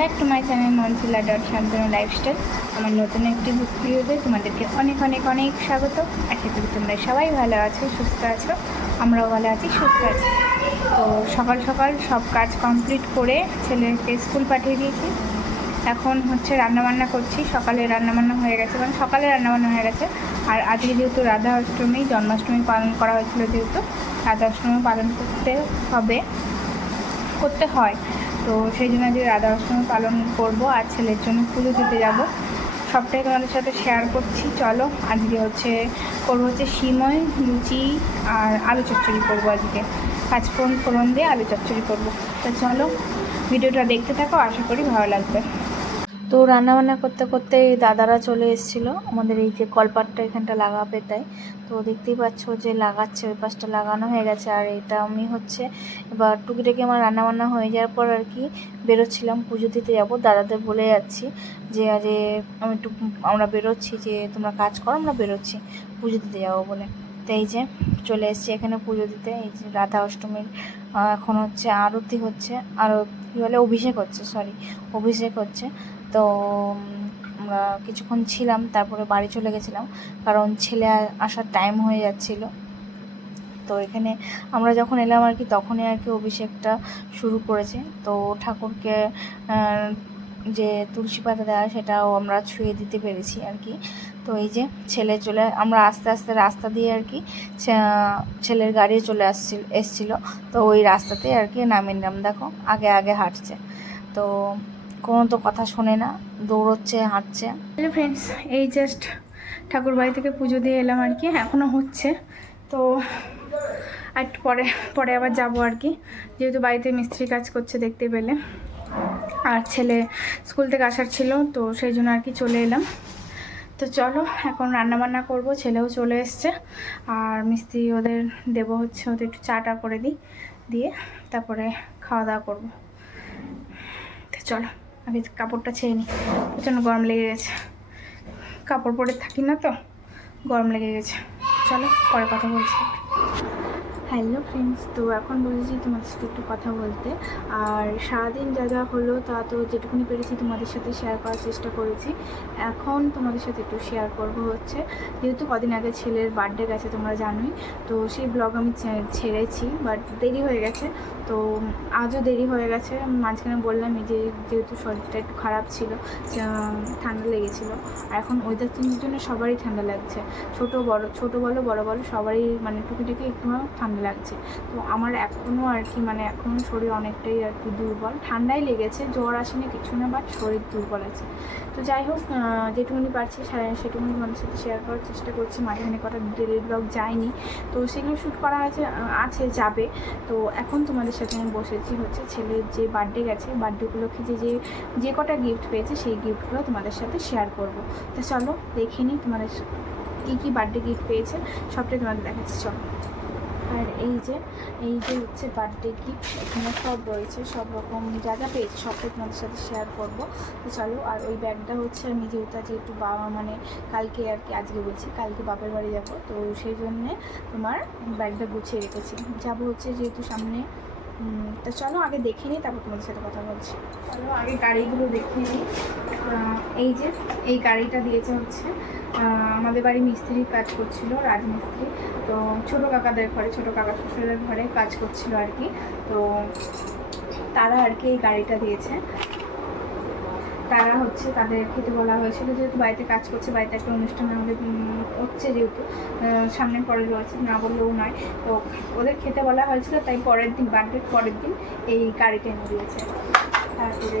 Back to my channel Monsila dot Shantanu lifestyle আমার নতুন একটি ভিডিওতে তোমাদেরকে অনেক অনেক অনেক স্বাগত। আশা করি তোমরা সবাই ভালো আছো, সুস্থ আছো। আমরাও ভালো আছি, সুস্থ আছি। তো সকাল সকাল সব কাজ কমপ্লিট করে ছেলেকে স্কুল পাঠিয়ে দিয়েছি। এখন হচ্ছে রান্নাবান্না করছি। সকালে রান্নাবান্না হয়ে গেছে মানে সকালে রান্নাবান্না হয়ে গেছে। আর আজকে যেহেতু রাধা অষ্টমী জন্মাষ্টমী পালন করা হয়েছিল যেহেতু রাধা অষ্টমী পালন করতে হবে, করতে হয়। তো সেই জন্য আজকে রাধা অষ্টমী পালন করব আর ছেলের জন্য পুজো দিতে যাব। সবটাই তোমাদের সাথে শেয়ার করছি। চলো, আজকে হচ্ছে করব হচ্ছে সিময়, লুচি আর আলু চচ্চড়ি করব আজকে। পাঁচফোড়ন ফোড়ন দিয়ে আলু চচ্চড়ি করব। তো চলো, ভিডিওটা দেখতে থাকো, আশা করি ভালো লাগবে। তো রান্নাবান্না করতে করতে দাদারা চলে এসেছিল। আমাদের এই যে কলপাটটা এখানটা লাগাবে তাই। তো দেখতেই পাচ্ছ যে লাগাচ্ছে, ওই পাশটা লাগানো হয়ে গেছে। আর এটা আমি হচ্ছে এবার টুকিটাকি আমার রান্নাবান্না হয়ে যাওয়ার পর আর কি বেরোচ্ছিলাম পুজো দিতে যাব। দাদাদের বলে যাচ্ছি যে, আরে, আমি একটু, আমরা বেরোচ্ছি যে, তোমরা কাজ করো, আমরা বেরোচ্ছি পুজো দিতে যাব বলে। তো এই যে চলে এসেছি এখানে পুজো দিতে। এই যে রাধা অষ্টমীর এখন হচ্ছে আরতি হচ্ছে। আর কী বলে? অভিষেক হচ্ছে সরি অভিষেক হচ্ছে। তো আমরা কিছুক্ষণ ছিলাম, তারপরে বাড়ি চলে গেছিলাম, কারণ ছেলে আসার টাইম হয়ে যাচ্ছিল। তো এখানে আমরা যখন এলাম আর কি, তখনই আর কি অভিষেকটা শুরু করেছে। তো ঠাকুরকে যে তুলসী পাতা দেওয়া সেটাও আমরা ছুঁয়ে দিতে পেরেছি আর কি। তো এই যে ছেলে চলে, আমরা আস্তে আস্তে রাস্তা দিয়ে আর কি ছেলের গাড়ি চলে আসছিল এসছিল। তো ওই রাস্তাতে আর কি নামিয়ে নাম দেখো, আগে আগে হাঁটছে। তো কোনো তো কথা শোনে না, দৌড়চ্ছে, হাঁটছে। হ্যালো ফ্রেন্ডস এই জাস্ট ঠাকুর বাড়ি থেকে পুজো দিয়ে এলাম আর কি এখনও হচ্ছে। তো আর পরে পরে আবার যাব আর কি, যেহেতু বাড়িতে মিস্ত্রি কাজ করছে দেখতে পেলে। আর ছেলে স্কুল থেকে আসার ছিল, তো সেই জন্য আর কি চলে এলাম। তো চলো, এখন রান্না বান্না করব, ছেলেও চলে এসছে। আর মিস্ত্রি ওদের দেবো হচ্ছে, ওদের একটু চাটা করে দিই, দিয়ে তারপরে খাওয়া দাওয়া করব। তো চলো। আগে কাপড়টা ছেড়ে নিই প্রচণ্ড গরম লেগে গেছে। কাপড় পরে থাকি না তো, গরম লেগে গেছে। চলো, পরে কথা বলছি। হ্যালো ফ্রেন্ডস তো এখন বলেছি তোমাদের সাথে একটু কথা বলতে। আর সারাদিন যা যা হলো, তা তো যেটুকুনি পেরেছি তোমাদের সাথে শেয়ার করার চেষ্টা করেছি। এখন তোমাদের সাথে একটু শেয়ার করব হচ্ছে, যেহেতু কদিন আগে ছেলের বার্থডে গেছে তোমরা জানোই, তো সেই ব্লগ আমি ছেড়েছি বাট দেরি হয়ে গেছে। তো আজও দেরি হয়ে গেছে। মাঝখানে বললামই যে যেহেতু শরীরটা একটু খারাপ ছিল ঠান্ডা লেগেছিলো, আর এখন ওয়েদার চেঞ্জের জন্য সবারই ঠান্ডা লাগছে। ছোট বড়, ছোট বলো, বড় বলো, সবারই মানে টুকিটাকি একটু ঠান্ডা লাগছে। তো আমার এখনও আর কি মানে এখনও শরীর অনেকটাই আর কি দুর্বল। ঠান্ডাই লেগেছে, জ্বর আসেনি কিছু না বাট শরীর দুর্বল আছে। তো যাই হোক যেটুকুনি পারছি সেটুকুনি তোমাদের সাথে শেয়ার করার চেষ্টা করছি। মাঝখানে কটা ডেলি ব্লগ যায়নি। তো সেগুলো শ্যুট করা আছে আছে, যাবে। তো এখন তোমাদের সাথে আমি বসেছি হচ্ছে ছেলের যে বার্থডে গেছে। বার্থডে উপলক্ষে যে যে যে কটা গিফট পেয়েছে সেই গিফটগুলো তোমাদের সাথে শেয়ার করব। তো চলো দেখে নিই তোমাদের কী কী বার্থডে গিফট পেয়েছে। সবটাই তোমাদের দেখাচ্ছি, চলো। আর এই যে এই যে হচ্ছে বার্থডে গিফট এখানে সব রয়েছে, সব রকম যা যা পেয়েছি সবটাই তোমাদের সাথে শেয়ার করব। তো চলো, আর ওই ব্যাগটা হচ্ছে আমি যেহেতু আজকে একটু বাবা মানে কালকে আর কি, আজকে বলছি, কালকে বাপের বাড়ি যাব। তো সেই জন্যে তোমার ব্যাগটা গুছিয়ে রেখেছি। যাব হচ্ছে যেহেতু সামনে তো চলো আগে দেখে নিই, তারপর তোমাদের সাথে কথা বলছি। চলো, আগে গাড়িগুলো দেখে নিই। এই যে, এই গাড়িটা দিয়েছে হচ্ছে আমাদের বাড়ি মিস্ত্রির কাজ করছিল, রাজমিস্ত্রি। তো ছোটো কাকাদের ঘরে, ছোটো কাকা শ্বশুরের ঘরে কাজ করছিল আর কি। তো তারা আর কি এই গাড়িটা দিয়েছে। তারা হচ্ছে তাদের খেতে বলা হয়েছিল যেহেতু বাড়িতে কাজ করছে, বাড়িতে একটা অনুষ্ঠান আমাদের হচ্ছে যেহেতু সামনে পরে রয়েছে না বললেও নয়। তো ওদের খেতে বলা হয়েছিল, তাই পরের দিন, বার্থডের পরের দিন এই গাড়িটা এনে দিয়েছে। তারপরে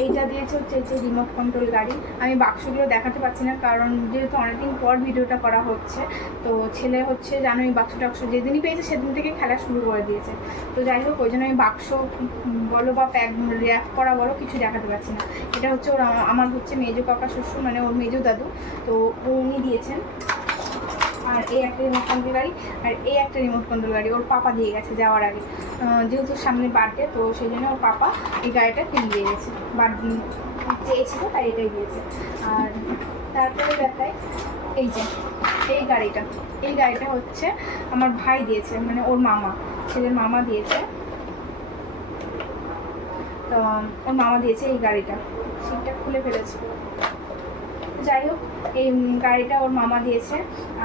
এইটা দিয়েছে হচ্ছে যে রিমোট কন্ট্রোল গাড়ি। আমি বাক্সগুলো দেখাতে পারছি না, কারণ যেহেতু অনেকদিন পর ভিডিওটা করা হচ্ছে, তো ছেলে হচ্ছে জানো এই বাক্স টাক্স যেদিনই পেয়েছে সেদিন থেকে খেলা শুরু করে দিয়েছে। তো যাই হোক, ওই জন্য আমি বাক্স, বলো বা প্যাক র্যাপ করা বলো, কিছু দেখাতে পারছি না। এটা হচ্ছে ওর, আমার হচ্ছে মেজো কাকা শ্বশুর মানে ওর মেজো দাদু, তো উনি দিয়েছেন। আর এই একটা রিমোট কন্ট্রোল গাড়ি, আর এই একটা রিমোট কন্ট্রোল গাড়ি ওর পাপা দিয়ে গেছে যাওয়ার আগে। যেহেতু সামনে বার্থডে তো সেই জন্য ওর পাপা এই গাড়িটা কিনে দিয়ে গেছে। বার্থডে চেয়েছিল, তাই এটাই দিয়েছে। আর তারপরে দেখায় এই যে, এই গাড়িটা। এই গাড়িটা হচ্ছে আমার ভাই দিয়েছে মানে ওর মামা, ছেলের মামা দিয়েছে। তো, ওর মামা দিয়েছে এই গাড়িটা। সিটটা খুলে ফেলেছে। যাই হোক, এই গাড়িটা ওর মামা দিয়েছে।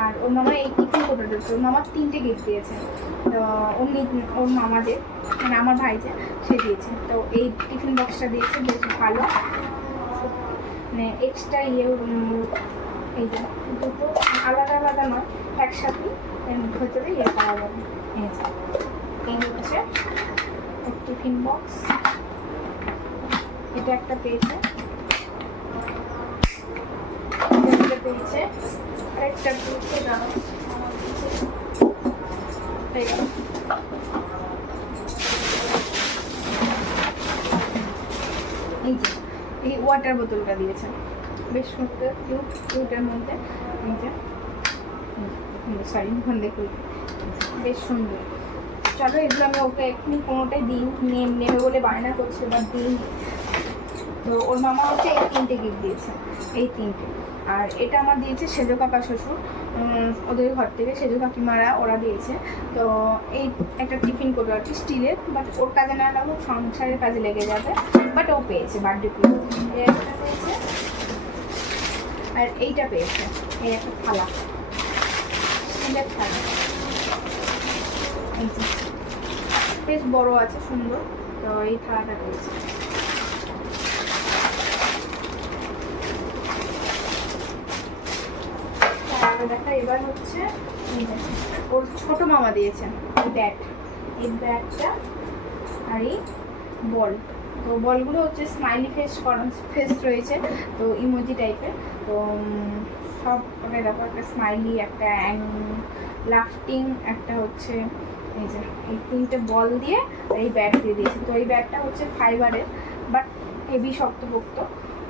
আর ওর মামা এই টিফিন কোটা দিয়েছে ওর মামা তিনটে গিফট দিয়েছে। তো ওর ওর মামা যে মানে আমার ভাই যে সে দিয়েছে। তো এই টিফিন বক্সটা দিয়েছে, বেশ ভালো। মানে এক্সট্রা ইয়ে এই যে, দুটো, আলাদা আলাদা নয়, একসাথে ভেতরে ইয়ে পাওয়া যাবে। এই এই হচ্ছে টিফিন বক্স। এটা একটা পেয়েছে। পেয়েছে আরেকটা পেয়েছে দাঁড়াও এই যে। এই যে, এই ওয়াটার বোতলটা দিয়েছে। বেশ সুন্দর কিউট কিউটের মধ্যে। এই যে সরি দেখুন বেশ সুন্দর। চলো, এগুলো আমি ওকে এক্ষুনি কোনোটাই দিই নিয়ে, নেবে বলে বায়না করছে বা দিই তো ওর মামা হচ্ছে এই তিনটে গিফট দিয়েছে। এই তিনটে। আর এটা আমার দিয়েছে সেজো কাকা শ্বশুর ওদের ঘর থেকে সেজো কাকিমারা ওরা দিয়েছে। তো এই একটা টিফিন করবে আর কি স্টিলের বাট ওর কাজে না লাগল, সংসারের কাজে লেগে যাবে বাট ও পেয়েছে বার্থডে পেয়েছে, আর এইটা পেয়েছে, এই একটা থালা। স্টিলের থালা। বেশ বড় আছে, সুন্দর, তো এই থালাটা পেয়েছে। দেখা এবার হচ্ছে ওর ছোট মামা দিয়েছে, এই ব্যাট এই ব্যাটটা আর এই বল তো বলগুলো হচ্ছে স্মাইলি ফেস করা ফেস রয়েছে, তো ইমোজি টাইপের তো সব ওটা দেখো একটা স্মাইলি একটা লাফটিং একটা হচ্ছে এই যে, এই তিনটে বল দিয়ে এই ব্যাট দিয়ে দিয়েছি। তো এই ব্যাটটা হচ্ছে ফাইবারের বাট হেভি শক্তপোক্ত।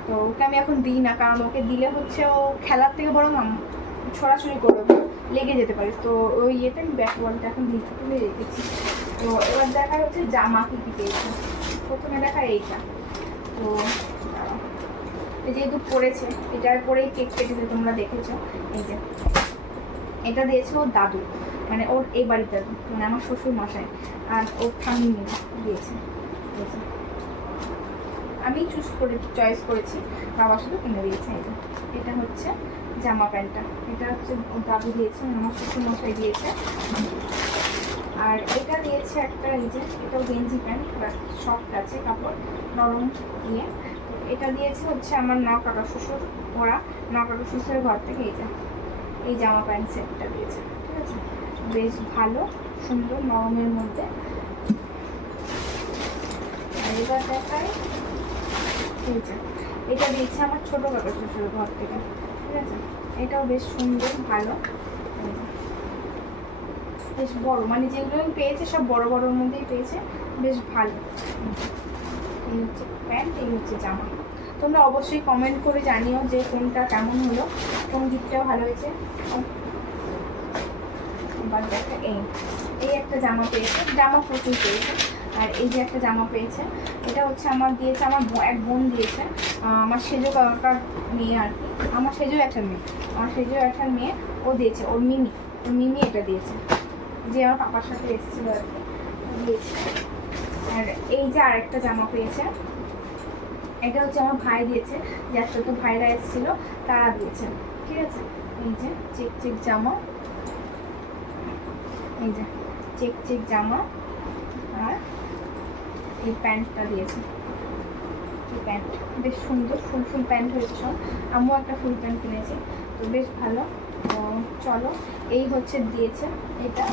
তো ওকে আমি এখন দিই না, কারণ ওকে দিলে হচ্ছে ও খেলার থেকে বরং আম- ছড়াছড়ি করবে লেগে যেতে পারে। তো ওই ইয়েতে আমি ব্যাক বলটা এখন দিতে তুলে রেখেছি। তো এবার দেখা হচ্ছে জামা কি কি পেয়েছে। প্রথমে দেখা এইটা। তো যেহেতু পড়েছে, এটার পরেই কেক কেটেছে, তোমরা দেখেছ। এই যে, এটা দিয়েছে ওর দাদু মানে ওর এই বাড়ির দাদু মানে আমার শ্বশুর মশাই, আর ওর ঠাম্মি দিয়েছে। আমি চুজ করে চয়েস করেছি। বাবা শুধু কিনে দিয়েছে এটা এটা হচ্ছে জামা প্যান্টটা। এটা হচ্ছে দাদু দিয়েছে, আমার শ্বশুর মশাই দিয়েছে। আর এটা দিয়েছে একটা এই যে, এটাও গেঞ্জি প্যান্ট সফট আছে কাপড়, নরম তো এটা দিয়েছে হচ্ছে আমার ন কাকা শ্বশুর, ওরা ন কাকা শ্বশুরের ঘর থেকে এই যে, এই জামা প্যান্ট সেটটা দিয়েছে, ঠিক আছে? বেশ ভালো, সুন্দর, নরমের মধ্যে। এবার দেখায় এটা দিয়েছে আমার ছোটো কাকা শ্বশুরের ঘর থেকে। ঠিক আছে? এটাও বেশ সুন্দর, ভালো। বেশ বড় মানে যেগুলো আমি পেয়েছে সব বড় বড়োর মধ্যেই পেয়েছে, বেশ ভালো। এই হচ্ছে প্যান্ট, এই হচ্ছে জামা। তোমরা অবশ্যই কমেন্ট করে জানিও যে কোনটা কেমন হলো, কোন দিকটা ভালো হয়েছে। এবার দেখো, এই এই একটা জামা পেয়েছে, জামা প্রচুর পেয়েছে। আর এই যে একটা জামা পেয়েছে, এটা হচ্ছে আমার দিয়েছে, আমার এক বোন দিয়েছে আমার সেজো কাকার মেয়ে আর কি। আমার সেজো একটা মেয়ে, আমার সেজো একটা মেয়ে ও দিয়েছে, ওর মিমি ওর মিমি এটা দিয়েছে, যে আমার পাপার সাথে এসেছিল আর কি দিয়েছে। আর এই যে আরেকটা জামা পেয়েছে, এটা হচ্ছে আমার ভাই দিয়েছে, যার ছোটো ভাইরা এসেছিল, তারা দিয়েছে, ঠিক আছে? এই যে চেক চেক জামা, এই যে চেক চেক জামা এই প্যান্টটা দিয়েছে। এই প্যান্ট, বেশ সুন্দর ফুল ফুল প্যান্ট হয়েছে সব। আমিও একটা ফুল প্যান্ট কিনেছি, তো বেশ ভালো। তো চলো, এই হচ্ছে দিয়েছে এটা।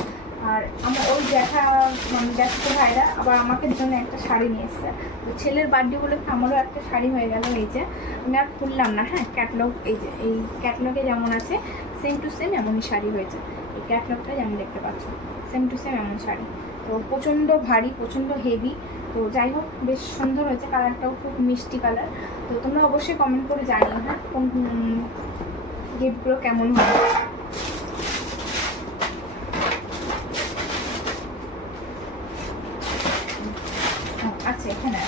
আর আমার ওই দেখা মানে ব্যস্ত ভাইরা আবার আমাকে জন্য একটা শাড়ি নিয়ে এসছে। তো ছেলের বার্থডে বলে আমারও একটা শাড়ি হয়ে গেল এই যে। আমি আর খুললাম না হ্যাঁ ক্যাটলগ এই যে, এই ক্যাটলগে যেমন আছে সেম টু সেম এমনই শাড়ি হয়েছে। এই ক্যাটলগটা যেমন দেখতে পাচ্ছ সেম টু সেম এমন শাড়ি। তো প্রচণ্ড ভারী, প্রচণ্ড হেভি তো যাই হোক, বেশ সুন্দর হয়েছে কালারটাও খুব মিষ্টি কালার তো তোমরা অবশ্যই কমেন্ট করে জানিও হ্যাঁ? কোন গিফটগুলো কেমন হবে আচ্ছা এখানে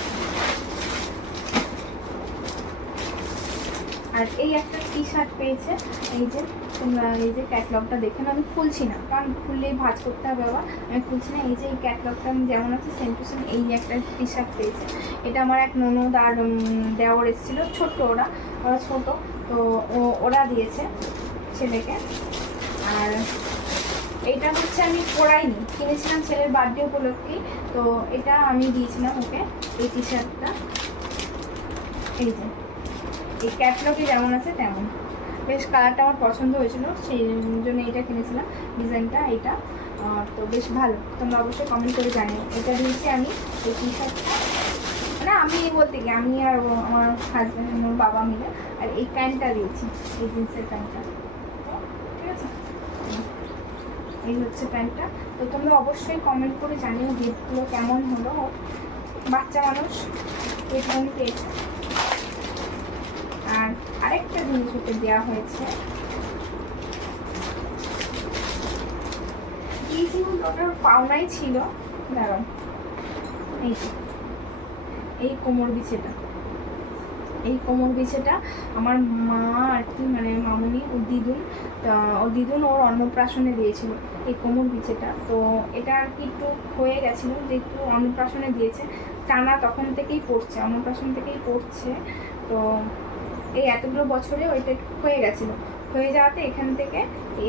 আর এই একটা টি শার্ট পেয়েছে, এই যে তোমরা এই যে ক্যাটলগটা দেখে নাও, আমি খুলছি না। কারণ খুললেই ভাজ করতে হবে আবার। আমি খুলছি না এই যে এই ক্যাটলগটা যেমন আছে সেম টু সেম এই একটা টি শার্ট পেয়েছে। এটা আমার এক ননদ আর দেওয়ার এসেছিল ছোট্ট ওরা ওরা ছোট তো ও- ওরা দিয়েছে ছেলেকে। আর এটা হচ্ছে আমি পরাইনি কিনেছিলাম ছেলের বার্থডে উপলক্ষেই তো এটা আমি দিয়েছিলাম ওকে এই টি। শার্টটা এই যে এই ক্যাটলগে যেমন আছে তেমন। বেশ কালারটা আমার পছন্দ হয়েছিল, সেই জন্য এটা কিনেছিলাম ডিজাইনটা এটা তো বেশ ভালো, তোমরা অবশ্যই কমেন্ট করে জানিও। এটা দিয়েছি আমি এই টি শার্টটা মানে আমি বলতে কি আমি আর আমার হাজব্যান্ড আমার বাবা মিলে আর এই প্যান্টটা দিয়েছি, এই জিন্সের প্যান্টটা। ঠিক আছে? এই হচ্ছে প্যান্টটা। তো তোমরা অবশ্যই কমেন্ট করে জানিও গিফটগুলো কেমন হলো। বাচ্চা মানুষ এখানে পেয়েছে। আর আরেকটা জিনিস ওকে দেওয়া হয়েছে। বলতে ওটার পাওনাই ছিল এই এই কোমর বিছেটা, এই কোমর বিছেটা আমার মা আর কি মানে মামুনি ও দিদুন ও দিদুন ওর অন্নপ্রাশনে দিয়েছিল এই কোমর বিছেটা। তো এটা আর কি একটু হয়ে গেছিল যে একটু অন্নপ্রাশনে দিয়েছে, টানা তখন থেকেই পড়ছে, অন্নপ্রাশন থেকেই পড়ছে। তো এই এতগুলো বছরে ওইটা হয়ে গেছিল। হয়ে যাওয়াতে এখান থেকে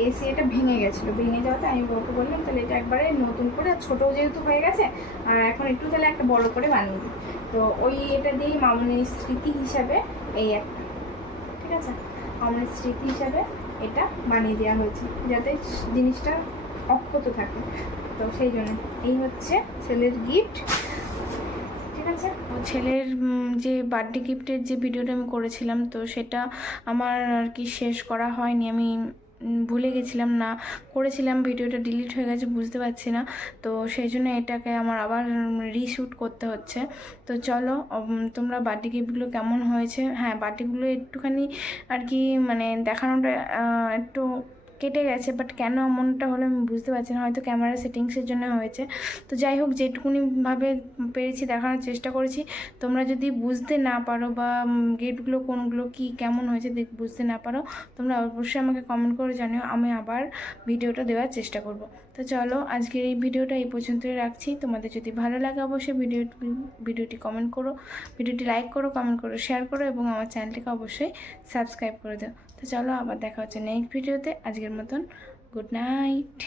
এসি এটা ভেঙে গেছিল। ভেঙে যাওয়াতে আমি বউকে বললাম, তাহলে এটা একবারে নতুন করে ছোটো যেহেতু হয়ে গেছে, আর এখন একটু তাহলে একটা বড় করে বানিয়ে দিই। তো ওই এটা দিয়েই মামুনির স্মৃতি হিসাবে এই একটা ঠিক আছে? মামুনির স্মৃতি হিসাবে এটা বানিয়ে দেওয়া হয়েছে, যাতে জিনিসটা অক্ষত থাকে। তো সেই জন্য এই হচ্ছে ছেলের গিফট ছেলের যে বার্থডে গিফটের যে ভিডিওটা আমি করেছিলাম, তো সেটা আমার আর কি শেষ করা হয়নি। আমি ভুলে গেছিলাম না। করেছিলাম, ভিডিওটা ডিলিট হয়ে গেছে, বুঝতে পারছি না। তো সেই জন্য এটাকে আমার আবার রিশ্যুট করতে হচ্ছে। তো চলো তোমরা বার্থডে গিফটগুলো কেমন হয়েছে? হ্যাঁ বার্থডেগুলো একটুখানি আর কি মানে দেখানোটা একটু কেটে গেছে বাট কেন এমনটা হলো আমি বুঝতে পারছি না। হয়তো ক্যামেরা সেটিংসের জন্য হয়েছে। তো যাই হোক যেটুকুনিভাবে পেরেছি দেখানোর চেষ্টা করেছি। তোমরা যদি বুঝতে না পারো বা গেটগুলো কোনগুলো কি, কেমন হয়েছে বুঝতে না পারো, তোমরা অবশ্যই আমাকে কমেন্ট করে জানিও। আমি আবার ভিডিওটা দেওয়ার চেষ্টা করব। তো চলো, আজকের এই ভিডিওটা এই পর্যন্তই রাখছি। তোমাদের যদি ভালো লাগে অবশ্যই ভিডিও, ভিডিওটি কমেন্ট করো। ভিডিওটি লাইক করো কমেন্ট করো শেয়ার করো এবং আমার চ্যানেলটিকে অবশ্যই সাবস্ক্রাইব করে দাও। তো চলো আবার দেখা হচ্ছে নেক্সট ভিডিওতে আজকের মতন গুড নাইট